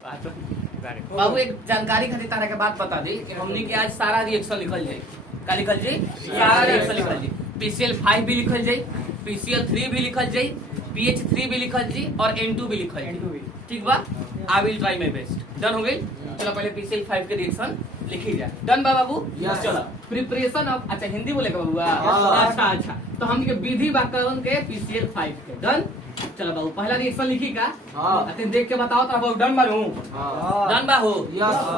बाबू एक जानकारी खातिर तारा के बात बता दी कि हमनी के आज सारा रिएक्शन लिखल जाए। का लिखल जाए? सारा रिएक्शन लिखल जाए। PCl5 भी लिखल जाए, PCl3 भी लिखल जाए, PH3 भी लिखल जाए और N2 भी लिखल जाए। ठीक बा? I will try my best. Done हो गई? चलो पहले PCl5 के रिएक्शन लिखी जाए। डन बा बाबू? चलो प्रिपरेशन ऑफ, अच्छा हिंदी बोलेगा बाबू? अच्छा तो हम के विधि वाक्यांश के PCl5 के। डन? चलो बाबू पहला रिएक्शन लिखी का? देख के बताओ तो बाबू डन बारू? डन बा हो?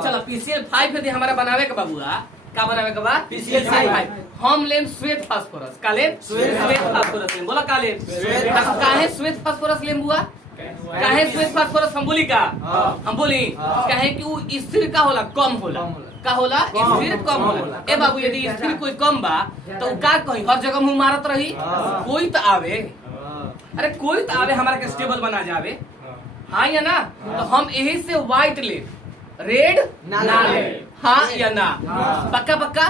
चलो PCl5 के हमारा बनावे के बाबूआ का बनावे के बाद PCl5 हम लेम श्वेत फास्फोरस। का लेम? श्वेत फास्फोरस लेम। बोला का लेम? काहे श्वेत फास्फोरस लेम बुआ? काहे श्वेत फास्फोरस हम बोली का? हम बोली काहे कि वो स्थिर का होला, कम होला। का होला? स्थिर कम होला। ए बाबू यदि स्थिर कोई कम बा तो का कहीं हर जगह मुंह मारत रही? कोई तो आवे, अरे कोई तो आवे हमारा के स्टेबल बना जावे। हाँ या ना? तो हम यही से व्हाइट ले, रेड ना ले। हाँ या ना? पक्का पक्का?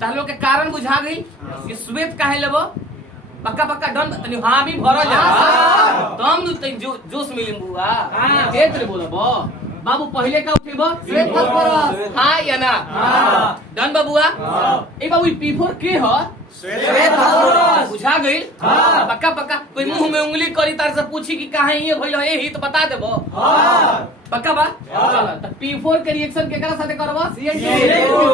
तहलो के कारण बुझा गई कि श्वेत काहे लेबो? पक्का पक्का डन? तनी हाँ भी भरो जा तम नु जोश मिली बुआ। एक रे बोलबो बाबू पहले का उठेबो श्वेत फास्फोरस। हाँ या ना? डन बाबूआ? ए बाबू P4 के ह? श्वेत फास्फोरस। बुझा गई? पक्का पक्का? कोई मुंह में उंगली करी तार से पूछी कि काहे ये भइल है ही तो बता देबो। पक्का बा? चलो तो P4 के रिएक्शन केकरा साथे करबो? CH2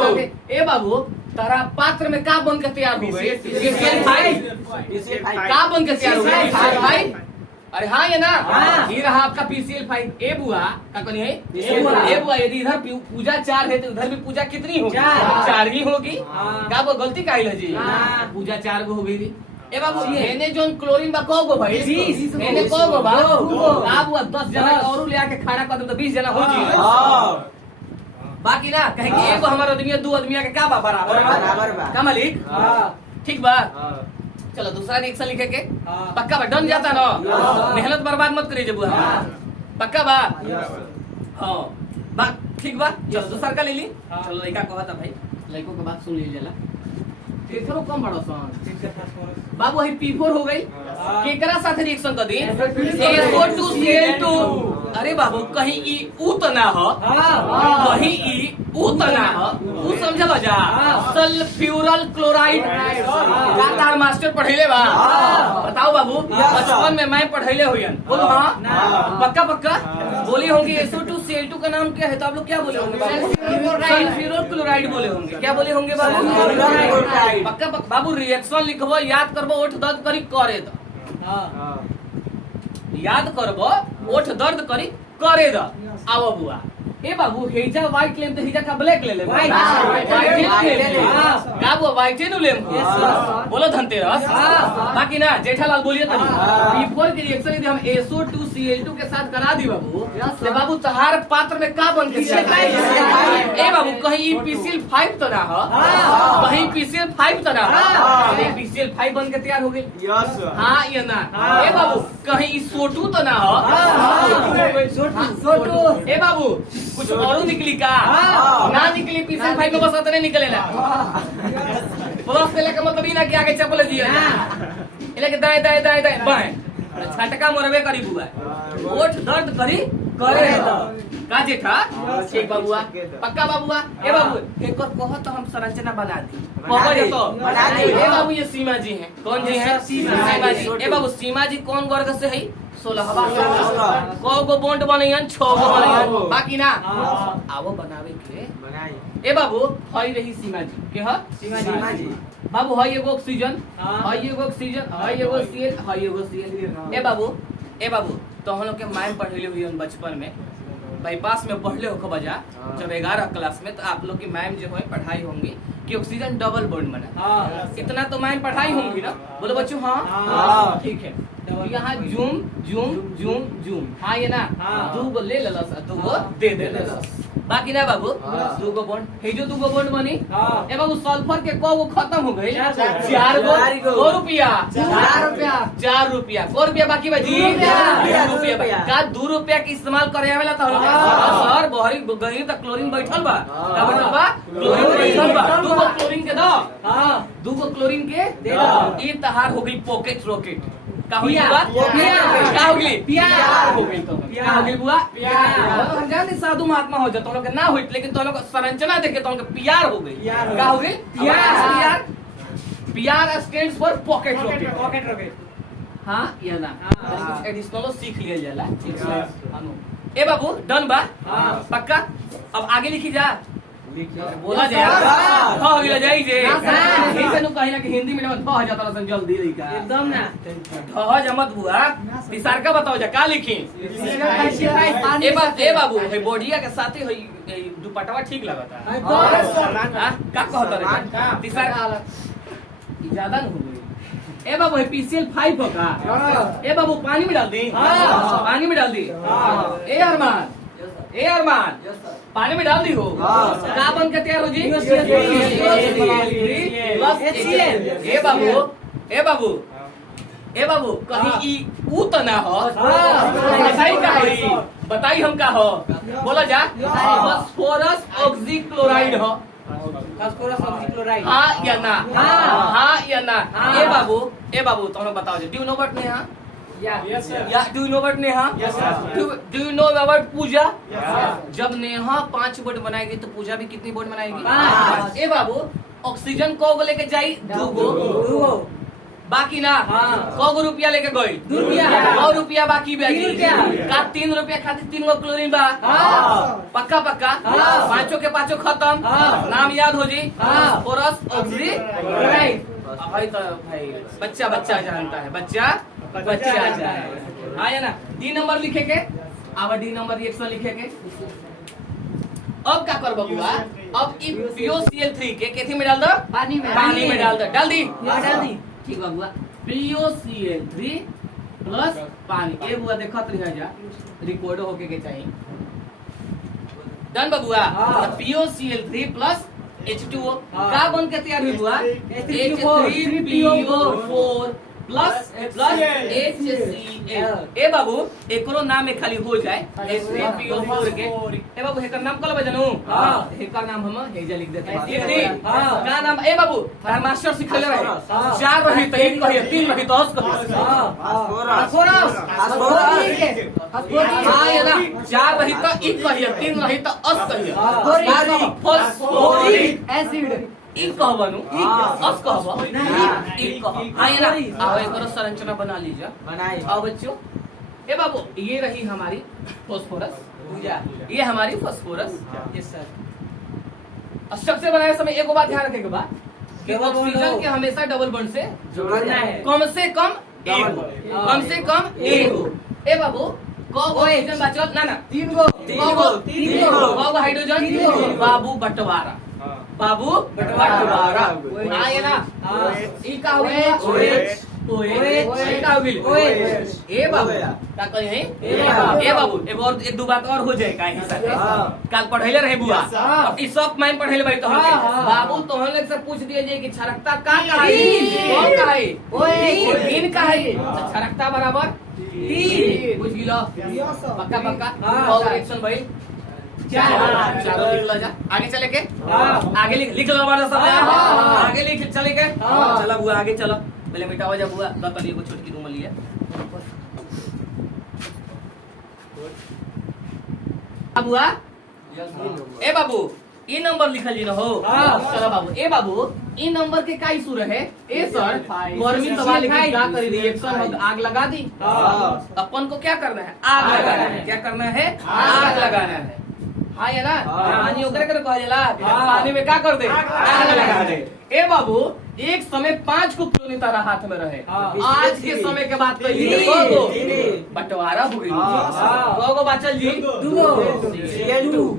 साथे। ए बाबू तारा पात्र में का बन के तैयार हो गई? PCl5 का बन के तैयार हो गई? भाई अरे हाँ ये ना? ये रहा आपका PCl5। ए बुआ का कौन है? ए बुआ यदि इधर पूजा 4 है तो उधर भी पूजा कितनी होगी? 4 ही होगी। का वो गलती काहे है जी? पूजा 4 गो हो गई। ए बाबू एने जोन क्लोरीन बा को गो भाई? एने को गो बा? का बुआ 10 जना और ले आके खड़ा कर दो तो 20 जना हो जी। बाकी ना कहे कि एगो हमारा आदमी 2 आदमी के का बा? बराबर का मालिक? ठीक बा? चलो दूसरा रिएक्शन लिखे के पक्का बा? डन जाता ना? मेहनत बर्बाद मत करिए जब पक्का बा? हाँ बा ठीक बा। चलो दूसरा का ले ली। चलो लड़का कहता भाई लड़कों के बात सुन लीजिए। तेथरो कम बड़ो सन बाबू है P4 हो गई। केकरा साथ रिएक्शन कर दी? SO2Cl2। अरे बाबू कहीं ई ऊ तो ना हो, कहीं ई ऊ तो ना हो, ऊ समझ बजा सल्फ्यूरल क्लोराइड। का तार मास्टर पढ़ेले बा? बताओ बाबू बचपन में मैं पढ़ेले हुईन। बोलो हाँ पक्का पक्का? बोली होंगी SO2Cl2 का नाम क्या है तो आप लोग क्या बोले होंगे बाबू? सल्फ्यूरल क्लोराइड बोले होंगे। क्या बोले होंगे बाबू? पक्का पक्का बाबू रिएक्शन लिखबो, याद करबो, ओठ दर्द करी करे दो। याद करबो, ओठ दर्द करी करे दो। आओ बुआ ए बाबू हेजा व्हाइट लेम तो हेजा का ब्लैक ले ले? व्हाइट का बुआ व्हाइट नु लेम? बोलो धनतेरस। बाकी ना जेठालाल बोलिए तनी P4 के रिएक्शन यदि हम SO2Cl2 के साथ करा दी बाबू तो बाबू तहार पात्र में का बन के ए बाबू कहीं PCl5 तो ना हो, कहीं PCl5 तो ना हो, PCl5 बन के तैयार हो गई। हाँ या ना? ए बाबू कहीं SO2 तो ना हो? ए बाबू कुछ और निकली का? ना निकली PCl5 में बस उतने निकलेला। प्लस लेके मतलब ना कि आगे चपल दिया इले के दाएं दाएं दाएं दाएं बाएं छटका मोरबे करी बुआ, ओठ दर्द करी करे का जेठा? ठीक बाबूआ पक्का बाबूआ? ए बाबू एक और कहो तो हम संरचना बना दी। तो बना दी। ए बाबू ये सीमा जी हैं। कौन जी है? सीमा जी। ए बाबू सीमा जी कौन वर्ग से है? 16 को बॉन्ड बनैन 6 गो बनैन। बाकी ना आवो बनावे के बनाई। ए बाबू हई रही सीमा जी के ह? सीमा जी बाबू हई एगो ऑक्सीजन, हई एगो ऑक्सीजन, हई एगो Cl, हई एगो Cl। ए बाबू तो हम लोग के मैम पढ़ेले हुई बचपन में बाईपास में पढ़ले हो बजा जब 11 क्लास में, तो आप लोग की मैम जो है पढ़ाई होंगी कि ऑक्सीजन डबल बॉन्ड बना। इतना तो मैम पढ़ाई होंगी ना? बोलो बच्चों हाँ ठीक है। यहाँ जूम जूम जूम जूम। हाँ ये ना? 2 गो ले ललस 2 गो दे दे ललस। बाकी ना बाबू 2 गो बॉन्ड है जो 2 गो बॉन्ड बनी। ए बाबू सल्फर के को वो खत्म हो गई 4 गो। 2 रुपया 4 रुपया को रुपया बाकी बाजी 2 रुपया का 2 रुपया के इस्तेमाल करे आवेला तो सर बहरी गई तो क्लोरीन बैठल बा का बैठल बा? क्लोरीन बैठल बा। 2 गो क्लोरीन के दो, 2 गो क्लोरीन के दे दो। ये तहार हो गई पॉकेट रॉकेट। का हो गई बुआ? क्या हो गई? प्यार हो गई। तो क्या हो गई बुआ? प्यार। जाने साधु महात्मा हो जाता लोग ना हुई, लेकिन तो लोग संरचना देखे तो उनका प्यार हो गई। क्या हो गई? प्यार। प्यार stands for pocket rocket. Pocket rocket. हाँ या ना? कुछ एडिशनल सीख लिया जाला। ए बाबू डन बा? पक्का? अब आगे लिखी जा। बोला जाए हो गया जाई जे ऐसे नु कहीं ना कि हिंदी मीडियम में 2000 तरह से जल्दी रही का एकदम ना ढह जमत बुआ विसार का बताओ जा का लिखी? ए बाबू हे बोडिया के साथ ही दुपट्टा ठीक लगता है। हां का कहत रे तिसार ज्यादा न हो गई। ए बाबू पीसीएल 5 हो का? ए बाबू पानी में डाल दी। पानी में डाल दी। ए अरमान पानी में डाल दी हो का बन के तैयार हो जी? ए बाबू कहीं ई ऊ तो ना हो बताई का हो? बताई हम का हो बोला जा? फास्फोरस ऑक्सीक्लोराइड हो। फास्फोरस ऑक्सीक्लोराइड हाँ या ना? हाँ या ना? ए बाबू तो हम बताओ जी do you know what Neha? Yes sir. या do you know word Neha? Yes sir. Do you know word Pooja? Yes sir. जब नेहा 5 वर्ड बनाएगी तो पूजा भी कितनी वर्ड बनाएगी? 5। ए बाबू ऑक्सीजन को लेके जाई 2 गो बाकी ना को रुपया लेके गई 2 रुपया और रुपया बाकी भी 3 रुपया का 3 रुपया खातिर 3 गो क्लोरीन बा। पक्का पक्का पांचों के पांचों खत्म। नाम याद हो जी? Phosphorus oxychloride. भाई तो भाई बच्चा बच्चा जानता है बच्चा जाए आया ना? डी नंबर लिखे के अब डी नंबर रिएक्शन लिखे के अब क्या कर बबुआ? अब POCl3 के केथी में डाल दो? पानी में डाल दो। डाल दी डाल दी ठीक बबुआ। POCl3 प्लस पानी ए बुआ देखत रह जा रिकॉर्ड होके के चाहिए। डन बबुआ। POCl3 प्लस H2O का बन के तैयार हुई बुआ? H3PO4 plus HCl। ए बाबू एकरो नाम में खाली हो जाए H3PO4 के। ए बाबू हेकर नाम कल बजनू? हेकर नाम हम हेजा लिख देते हैं। का नाम? ए बाबू तार मास्टर सिखले रहे 4 रही त 1 कहिए 3 रही त 10 कहिए। फास्फोरस हां ये ना 4 रही त 1 कहिए 3 रही त 10 कहिए। फास्फोरिक एसिड इ कहबनु अस कहब इ कह आए ना? आओ एकरो संरचना बना लीजिए। बनाई आओ बच्चों। ए बाबू ये रही हमारी फास्फोरस पूजा। ये हमारी फास्फोरस। Yes sir. स्ट्रक्चर बनाए समय एक बात ध्यान रखने के बाद कि ऑक्सीजन के हमेशा डबल बॉन्ड से जोड़ना है। कम से कम एक। ए बाबू को ऑक्सीजन बचल ना 3 गो हाइड्रोजन बाबू बंटवारा आए ना? ई का हो गई OH का हो गई OH। ए बाबू का कही है? ए बाबू एक दो बात और हो जाए का हिसाब से कल पढ़ैले रहे बुआ अब ई सब माइन पढ़ैले भाई तो बाबू तो हम लोग से पूछ दिए जे कि क्षरकता का है? कौन का है? OH। इन का है क्षरकता बराबर 3 बुझ गिलो? पक्का और रिएक्शन भाई चारों लिख लो जा। आगे चले के आगे लिख लो हमारा सब आगे लिख चले के चलो बुआ आगे चलो। पहले मिटाओ जा बुआ दकली को छोटकी रूम लिया। बुआ ए बाबू ई नंबर लिखल जी न हो? चलो बाबू ए बाबू ई नंबर के का इशू रहे? ए सर गर्मी दबा लेके क्या करी रिएक्शन आग लगा दी। अपन को क्या करना है? आग लगाना है। क्या करना है? आग लगाना है। हाँ या ना? पानी उतर कर कह जाला पानी में क्या कर दे? आग लगा दे। ए बाबू एक समय 5 को क्लोरीन तारा हाथ में रहे आज के समय के बात कही बंटवारा हो गई। को बचल जी 2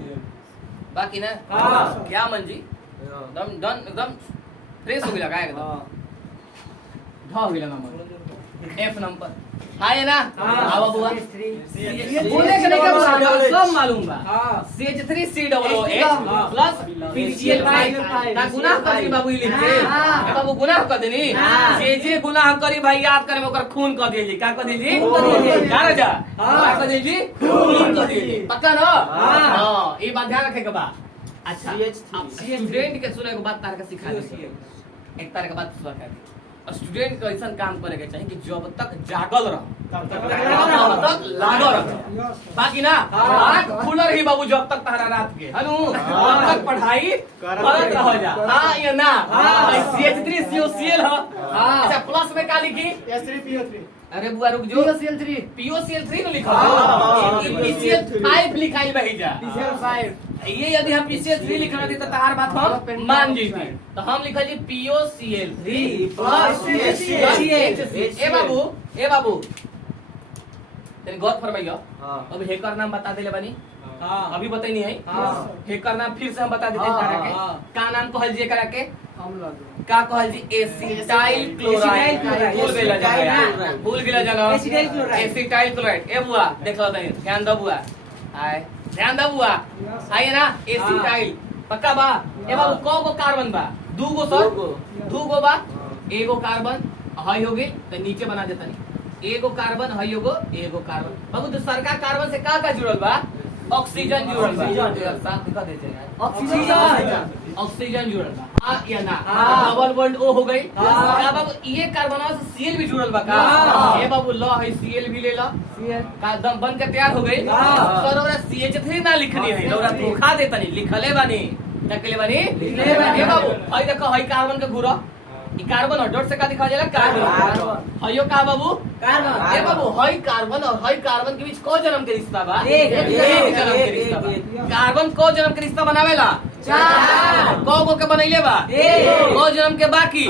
बाकी ना? क्या मन जी एकदम फ्रेश हो गया एकदम ढ हो गया नंबर F नंबर। हाँ ये ना? आवा बुआ बोले के नहीं क्या सब मालूम बा। CH3COOH प्लस PCl5 ना गुनाह करी बाबू लिख दे। बाबू गुनाह कर देनी जे गुनाह करी भाई याद करे ओकर खून कर दिए जी। का कर दिए जी? जान जा का कर दिए जी? खून कर दिए जी। पक्का ना? हां ये बात ध्यान रखे के बा। अच्छा स्टूडेंट के सुने के बात तार के सिखा दे एक तार के बात सुना कर स्टूडेंट को ऐसा काम करे के चाहिए कि जब तक जागल रहो तब तक तब तक लागल रहो। बाकी ना आँख खुल रही बाबू जब तक तारा रात के हनु तब तक पढ़ाई करत रह जा। हाँ या ना CH3 COCl हो। अच्छा प्लस में का लिखी अरे बुआ रुक जो POCl3 न लिखा PCl5 लिखाई बही जा। ये यदि हम PCl3 लिखना थी तो तहार बात हम मान जीती। तो हम लिखा जी POCl3 प्लस ए बाबू तेरे गौर फरमाइयो। अब हेकर नाम बता देले बानी अभी बताई नहीं है। हेकर नाम फिर से हम बता देते तारा के का नाम कहल जी करा के का कहल जी एसिटाइल क्लोराइड। भूल गेला जाना एसिटाइल क्लोराइड। ए बुआ देख लो तनी ध्यान दो बुआ आए ध्यान दो बुआ आइए ना एसिटाइल पक्का बा। ए बाबू को कार्बन बा दूगो बा एगो कार्बन हई हो गई तो नीचे बना देता नहीं एगो कार्बन हई होगो एगो कार्बन बाबू तो सरकार कार्बन से का जुड़ल बा ऑक्सीजन जुड़ल बा ऑक्सीजन जुड़ल बा आ या ना डबल बॉन्ड ओ हो गई। बाबू ये कार्बनवा से Cl भी जुड़ल बा का ए बाबू ल है Cl भी ले ला का दम बन के तैयार हो गई। सर ओरा CH3 ना लिखनी है ओरा धोखा देता नहीं लिखले बानी टकले बानी ए बाबू हई देखो हई कार्बन के घुरो ई कार्बन और डॉट से का दिखा जाला कार्बन हयो का बाबू कार्बन ए बाबू हई कार्बन और हई कार्बन के बीच को जन्म के रिश्ता बा एक जन्म के रिश्ता बा। कार्बन को जन्म के रिश्ता बनावेला 4 को के बनैले बा को जन्म के बाकी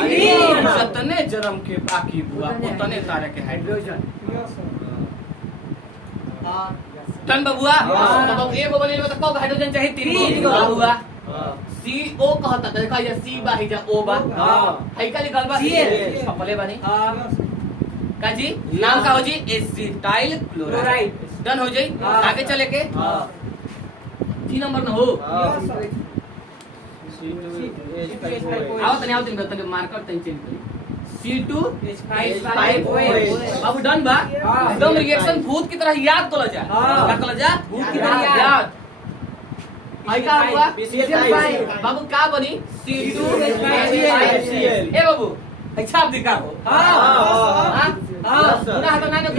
जतने जन्म के बाकी बुआ उतने तारे के हाइड्रोजन टन बबुआ तब एगो बनैले बा त को हाइड्रोजन चाहिए 3 गो बुआ CO कहता था देखा ये C बा ही जा O बा हई का लिखल बा छपले बानी का जी नाम का हो जी एसिटाइल क्लोराइड। डन हो जाई आगे चले के 3 नंबर न हो आओ तने मार्कर तनी चेंज करी C2H5OH बाबू डन बा एकदम रिएक्शन भूत की तरह याद कल जा क्या कल जा भूत की तरह याद आई का हुआ बाबू का बनी C2H5Cl ए बाबू अच्छा आप दिखा हो ना तो ना कुछ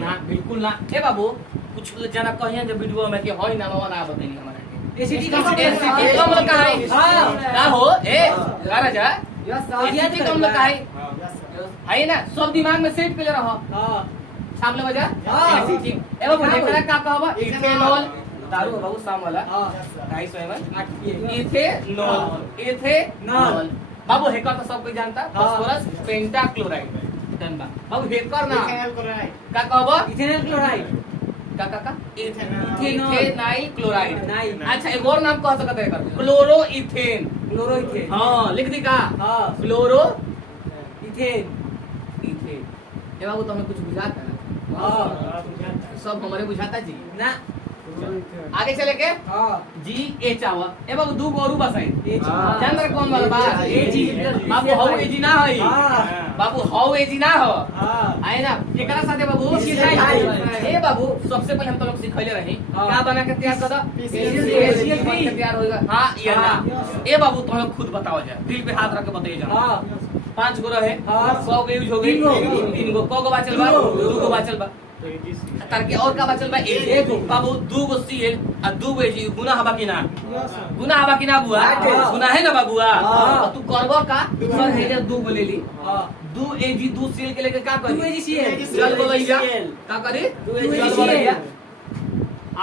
ना बिल्कुल ना ए बाबू कुछ जना कहिए जब वीडियो में कि होई ना ना बताइए हमारे एसिटिक अम्ल का है का हो ए राजा एसिटिक अम्ल का है ना सब दिमाग में सेट कर रहो छाप ले बजा एसिटिक ए बाबू एकरा का कहबा इथेनॉल दारू बाबू शाम वाला 250 इथेनॉल बाबू हेकर तो सब कोई जानता फास्फोरस पेंटाक्लोराइड डन बा बाबू हेकर ना का कहबो इथेनॉल क्लोराइड का इथेनाइल क्लोराइड। अच्छा एक और नाम कह सकते हैं क्लोरोइथेन हाँ लिख दी का क्लोरो इथेन ये बाबू तो हमें कुछ बुझाता ना सब हमारे बुझाता जी ना आगे चले के GH आवा ए बाबू दू गोरू बसाई जान रहे कौन वाला बा AG बाबू हाउ AG ना है बाबू हाउ AG ना हो आए ना एकरा साथे बाबू ए बाबू सबसे पहले हम तो लोग सिखैले रही का बना के तैयार कर दो तैयार होगा हां या ना ए बाबू तो लोग खुद बताओ जा दिल पे हाथ रख के बताइए जा 5 गो रहे 100 गो यूज हो गई 3 गो को बाचल बा 2 गो बाचल बा तारके और का बचल बा एक बाबू 2 गो Cl आ 2 गो Ag गुना हबा कि ना बुआ गुना है ना बाबूआ तू करबो का सर हे जे 2 गो ले ली 2 Ag 2 Cl के लेके का करी 2 Ag Cl चल बोलैया का करी 2 Ag बोलैया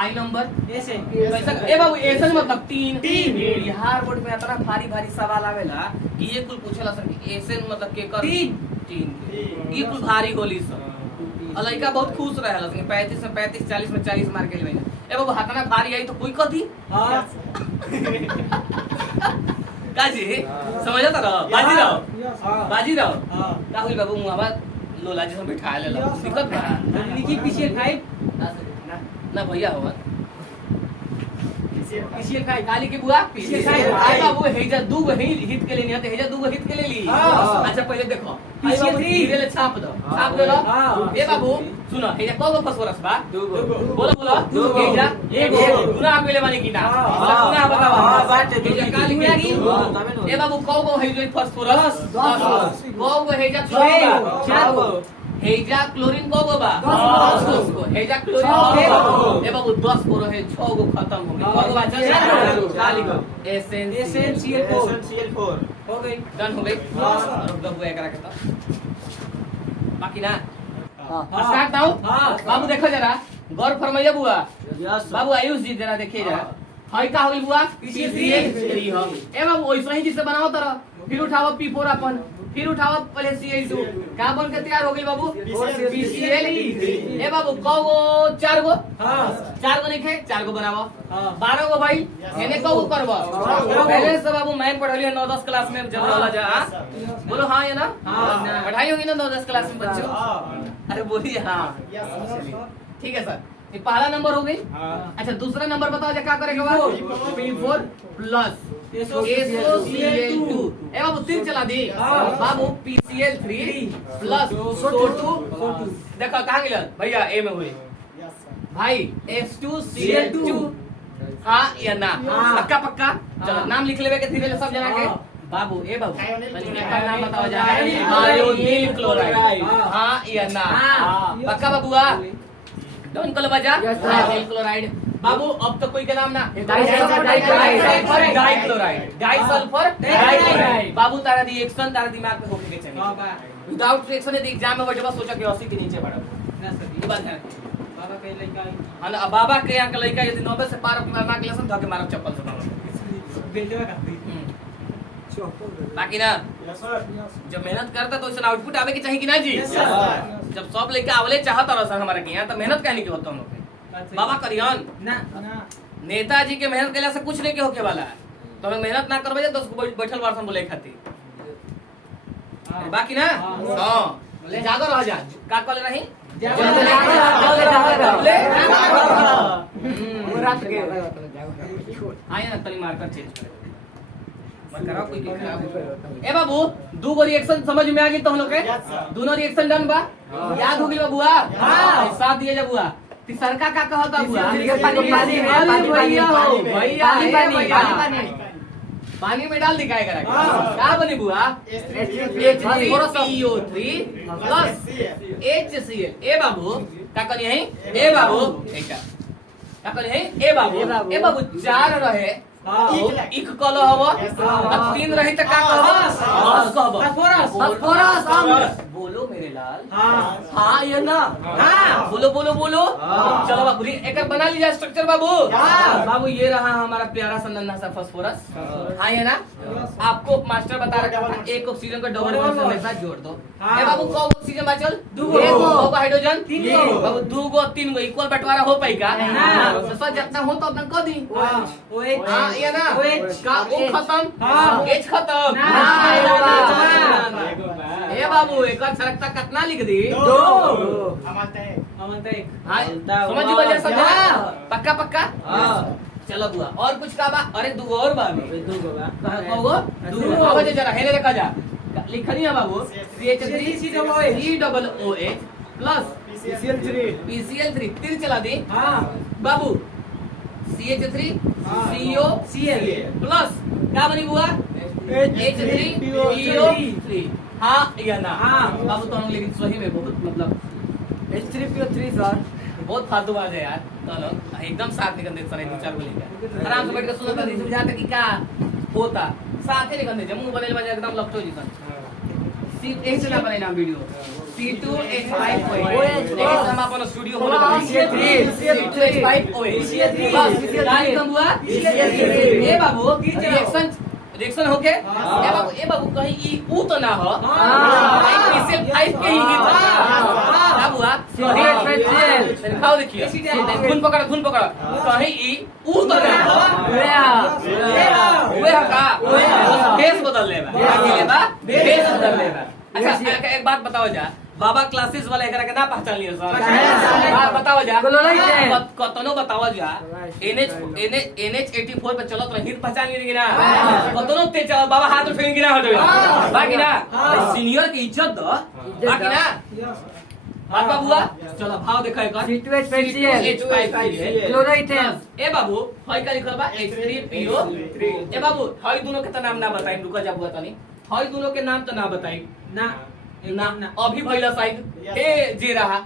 आई नंबर ऐसे कैसा ए बाबू ऐसे मतलब 3 बिहार बोर्ड में इतना भारी सवाल आवेला कि ये कुल पूछेला सर कि ऐसे मतलब के कर 3 ये कुल भारी गोली सर लड़का बहुत खुश रहे 35 में 35 40 में 40 मार के ले ए बाबू हतना भारी आई तो कोई कथी काजी समझता रहो बाजी रहो राहुल बाबू मुहावा लोला जी से बिठा ले लो दिक्कत बा लिखी पीछे 5 ना भैया होगा पीसीएल फाइव काली की बुआ PCL आई बाबू हेजा दू गो हिट के लेनी है हेजा दू गो हिट के ले ली हाँ। अच्छा पहले देखो PCL आई बाबू थ्री। धीरे ले छाप दो छाप दो हाँ। ए बाबू सुनो हेजा कगो फसफरस बा बोलो बोलो दू गो। हेजा एगो। गुना आप ले माने की ना हाँ। गुना बताओ हाँ, बात है। हेजा काली की ए बाबू कगो हेजा फसफरस 10 कगो हेजा चार गो हेजा क्लोरीन कगो बा 10 गो हेजा क्लोरीन छह कगो गो। ए बाबू 10 गो रहे 6 गो खत्म हो गई हाँ। कगो बा चार गो। काली को एसेंशियल हो गई डन हो गई हाँ। रुक दो एकरा के तो बाकी ना हाँ। स्टार्ट दाओ हाँ। बाबू देखो जरा गौर फरमाइए बुआ बाबू आयुष जी जरा देखिए जरा हई का होई बुआ PCL थ्री हो ए बाबू वैसे ही जिसे बनाओ तरह फिर उठाओ P4 अपन फिर उठाओ पहले Cl2 क्या बन के तैयार हो गई बाबू PCl ए बाबू कगो 4 गो हाँ 4 गो लिखे 4 गो बनाओ हाँ। 12 गो भाई एने कगो करबो पहले से बाबू मैं पढ़लिए 9-10 क्लास में जब वाला जा बोलो हाँ या ना हाँ। पढ़ाई होगी ना 9-10 क्लास में बच्चों अरे बोलिए हाँ ठीक है सर ये पहला नंबर हो गई अच्छा दूसरा नंबर बताओ क्या करेगा P4 प्लस SOCl2 ए बाबू तीन चला दी बाबू PCl3 प्लस SO2 देखो कहाँ गिला भैया ए में हुई भाई H2Cl2 हाँ या ना पक्का पक्का चलो नाम लिख लेवे के धीरे से सब जना के बाबू ए बाबू का नाम बताओ जा आयोडीन क्लोराइड हाँ या ना पक्का बाबूआ डन कल बजा आयोडीन क्लोराइड बाबू अब तो कोई के नाम ना डाइक्लोराइड डाइसल्फर डाइक्लोराइड बाबू तारा रिएक्शन तारा दिमाग में होके चाहिए विदाउट रिएक्शन यदि एग्जाम में बैठे बस सोचा कि 80 के नीचे बढ़ा ये बात है हां बाबा के यहाँ के लड़का यदि 90 से पार मार के लसन धके मारब चप्पल से बाकी ना जब मेहनत करता तो इससे आउटपुट आवे की चाहिए कि ना जी जब सब लेके आवले चाहता रहा हमारे के यहाँ तो मेहनत कहने की होता हम लोग बाबा करियन नेताजी के मेहनत कैला से कुछ नहीं के होके वाला है तो हम मेहनत ना करबे तो बैठल बार बोले खातिर बाकी ना हां जागर रह जा का कॉल रही आया ना तनी मारकर चेंज करे मत कराओ कोई के खराब ए बाबू दो गो रिएक्शन समझ में आ गई तो हम लोग के दोनों रिएक्शन डन बा याद हो गई बाबूआ हां साथ दिए जा बुआ तिसरका का कहता बुआ पानी में डाल दिखाए करा क्या बनी बुआ H3PO3 प्लस HCl ए बाबू का करी है ए बाबू क्या करी है ए बाबू 4 रहे एक कलो हवा तीन रही तो का फॉस्फोरस बोलो मेरे लाल हाँ या ना बोलो बोलो बोलो चलो बाबू एक बना लीजिए स्ट्रक्चर बाबू बाबू ये रहा हमारा प्यारा सा नन्हा सा फॉस्फोरस हाँ या ना आपको मास्टर बता रखा था एक ऑक्सीजन का डबल बॉन्ड के साथ जोड़ दो बाबू कौ ऑक्सीजन बचल दो हाइड्रोजन बाबू दो गो तीन गो इक्वल बंटवारा हो पाई का सर जितना हो तो अपना कर दी हाँ या ना का ओ खत्म एच खत्म ए बाबू एक सरकता कितना लिख दी समझ वजह समझा पक्का पक्का चलो बुआ और कुछ का बा अरे दो और बा दो आवाज जरा हेले देखा जा लिखनी है बाबू CH3COOH प्लस PCl3 तीर चला दी बाबू CH3COCl प्लस क्या बनी बुआ H3PO3 हाँ या ना बाबू तो लेकिन सही में बहुत मतलब H3PO3 सर बहुत फालतू बात है यार तो एकदम साथ निकल दे सर 2-4 को लेकर आराम से बैठ के सुनता नहीं समझाता कि क्या होता साथ ही निकल दे जम्मू बनेल बजे एकदम लगतो जी सर एक से ना बने नाम वीडियो C2H5OH हम अपन स्टूडियो में C2H5OH बस गाली कम हुआ ए बाबू रिएक्शन होके ए बाबू कहीं ई ऊ तो ना हो PCl5 के ही गीत क्या हुआ खाओ देखिए खून पकड़ कहीं ई ऊ तो ना हो वे का बेस बदल लेबा बेस बदल लेबा अच्छा एक बात बताओ जा बाबा क्लासेस वाला एकरा के ना पहचान लियो सर पहचान। हां बताओ जा क्लोराइड है। कतनो बताओ जा NH 84 पे चलत रही पहचान लिए ना कतनो ते चल बाबा हाथ उठेंगे कि ना हटो बाकी ना सीनियर की इज्जत दो बाकी ना बात बाबूआ चलो भाव देखा एक C2H5Cl क्लोराइड है। ए बाबू हई का लिखल बा H3PO ए बाबू हई दोनों के तो नाम ना बताई रुका जा बुआ तनी हई दोनों के नाम तो ना बताई ना अभी भइला शायद ए जे रहा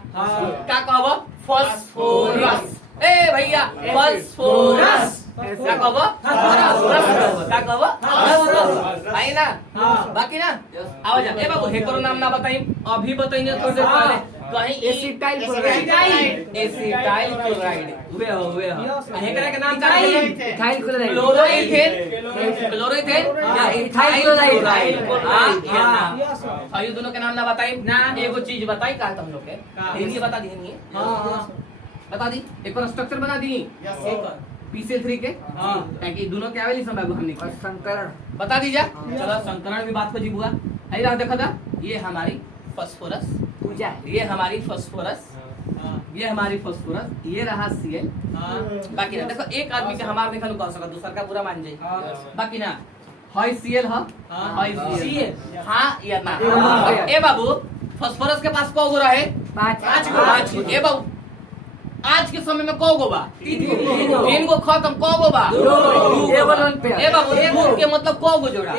का कहब फास्फोरस ए भैया फास्फोरस क्या कहब क्या कहब आई ना बाकी ना आओ जा ए बाबू हेकरो नाम ना बताई अभी बताइए थोड़ी देर पहले कहीं एसिटाइल क्लोराइड एसिटाइल क्लोराइड वे हो हेकरा के नाम का है इथाइल क्लोराइड क्लोरोइथेन या इथाइल क्लोराइड हां ये नाम आयु दोनों के नाम ना बताई ना एगो चीज बताई का तुम लोग के हिंदी बता दी हिंदी हां बता दी एक और स्ट्रक्चर बना दी एक PCl3 के हां ताकि दोनों के आवेली समय हमने संकरण बता दीजिए चलो संकरण भी बात को जी बुआ है रहा देखा था ये हमारी फास्फोरस पूजा ये हमारी फास्फोरस ये हमारी फास्फोरस ये रहा Cl बाकी ना देखो एक आदमी के हमार देखा कह सकता दूसरा का बुरा मान जाए बाकी ना हाई Cl हाई Cl हां या ना ए बाबू फास्फोरस के पास कौ गो रहे 5 ए बाबू आज के समय में कौ गो बा 3 गो खत्म कौ गो बा ए बाबू एक के मतलब कौ गो जोड़ा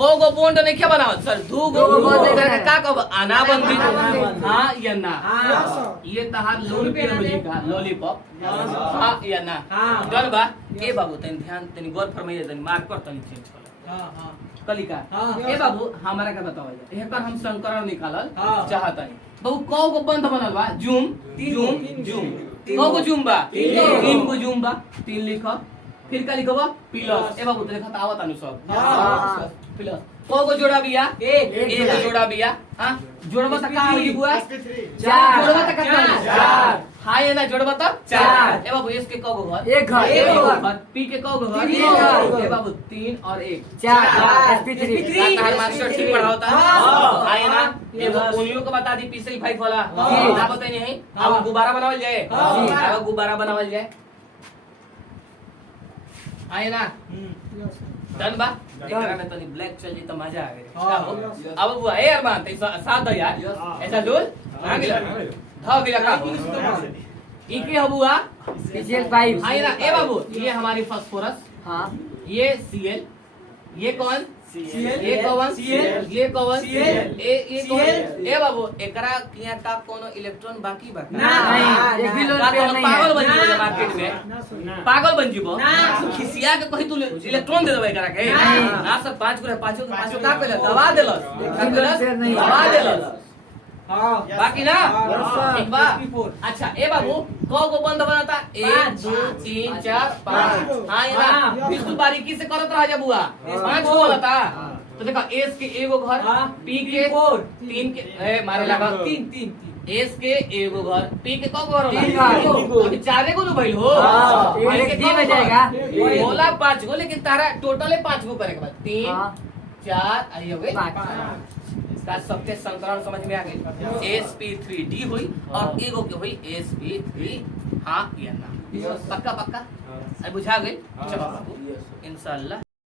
कौ गो बॉन्ड नहीं क्या बनावत सर 2 गो का कहब अनाबंदी हां या ना ये तहार लोल पे रही का लॉलीपॉप हां या ना डन बा ए बाबू तनी ध्यान तनी गौर फरमाइए तनी मार्क पर तनी चेंज कर कलिका ए बाबू हमारा का बताओ एकर हम संकरण निकालल चाहतनी बाबू कौ गो बंध बनल बा जूम कौ गो जूम बा 3 गो जूम बा 3 लिख फिर का लिखबा प्लस ए बाबू देखत आवत अनु सब प्लस कौ गो जोड़ा बिया एक जोड़ा बिया हां जोड़बा त का होई बुआ 4 जोड़बा त का 4 हां ये ना जोड़बा त 4 ए बाबू इसके कौ गो घर एक घर पी के कौ गो घर ए बाबू 3 और 1 4 sp3 तार मास्टर ठीक पढ़ाता है आए ना एगो पोलियो को बता दी PCl5 वाला ना बताई नहीं अब गुब्बारा बनावल जाए अब गुब्बारा बनावल जाए आए ना डन बा एकरा में तनी ब्लैक चल जी त मजा आ गई अब बुआ ए अरमान तै साथ दो यार ऐसा जोल आ गेला ध गेला का ई के हबुआ PCl5 आए ना ए बाबू ये हमारी फास्फोरस हां ये Cl ये कौन ये कौन ये कौन ये कौन ए बाबू एकरा किया का कोनो इलेक्ट्रॉन बाकी बा नहीं एक भी लोन पे नहीं पागल बन जीबो मार्केट में पागल बन जीबो खिसिया के कहि तू इलेक्ट्रॉन दे देबे एकरा के ना सब 5 को 5 का कहले दबा देलस दबा देलस हां बाकी ना एक बार अच्छा ए बाबू कौ गो बंद बनाता 1 2 3 4 5 हां ये ना बिल्कुल बारीकी से करत रह जा बुआ 5 गो बनता तो देखो एस के एगो घर पी के 3 के ए मारे लगा 3 एस के एगो घर पी के कौ घर होला अभी 4 गो न भइल हो एक डी में जाएगा बोला 5 गो लेकिन तारा टोटल 5 गो करे के बाद 3 4 आई हो गई का सबके संकरण समझ में आ गई sp3d हुई और एगो के हुई sp3 हां या ना पक्का बुझा गई चलो बाबू इंशाल्लाह।